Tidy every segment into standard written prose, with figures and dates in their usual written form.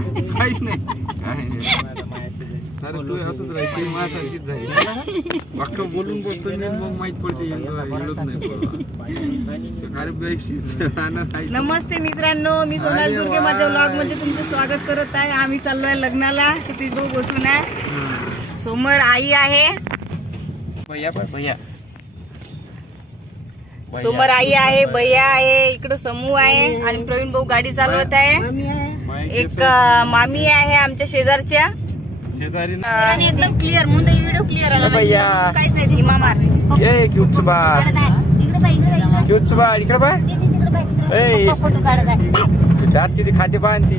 काहीच नाही अरे तू असंच राहायची माझ्यासारखीच झाली वाक्य बोलून बोलतो मग माहित पडते एवढंच नाही. नमस्ते मित्रांनो, मी सोनाली दुर्गे माझ्या व्लॉग मध्ये तुमचं स्वागत करत आहे. आम्ही चाललोय लग्नाला. सतीश भाऊ बसून आहे, समोर आई आहे, समोर आई आहे, भैया आहे, इकडे समूह आहे आणि प्रवीण भाऊ गाडी चालवत आहे. एक मामी आहे आमच्या शेजारच्या आणि एकदम क्लिअर मुंडे व्हिडिओ क्लिअर आला काहीच नाही. धीमा मार इकडे दात किती खाते पाहती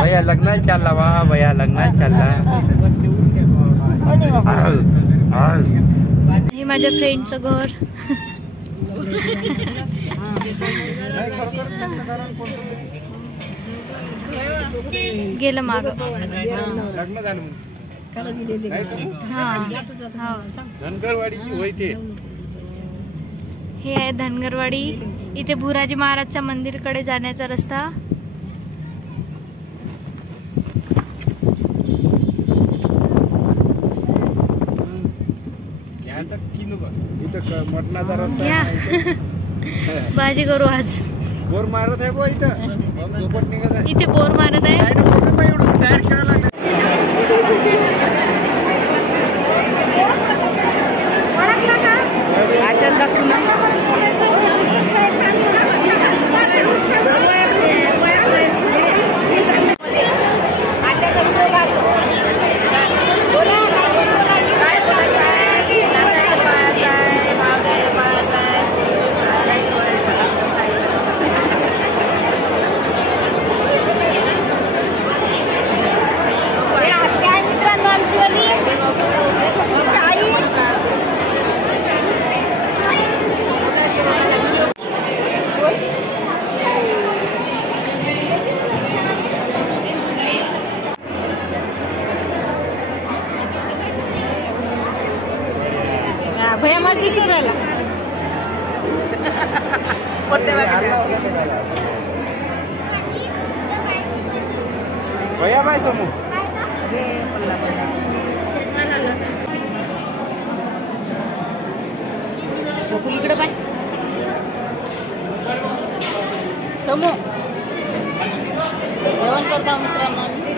भैया लग्नाला चालला वा भैया लग्नाला चालला. हे माझ्या फ्रेंडचं घर. गेलं माग. हे आहे धनगरवाडी. इथे भुराजी महाराजच्या मंदिरकडे जाण्याचा रस्ता. भाजी करू आज. बोर मारत आहे इथे बोर मारत आहे. भैया मग दिसून राहिला भैया बाय समूह चोकुल इकडे बाय समूह जेवण करता मित्रांनो.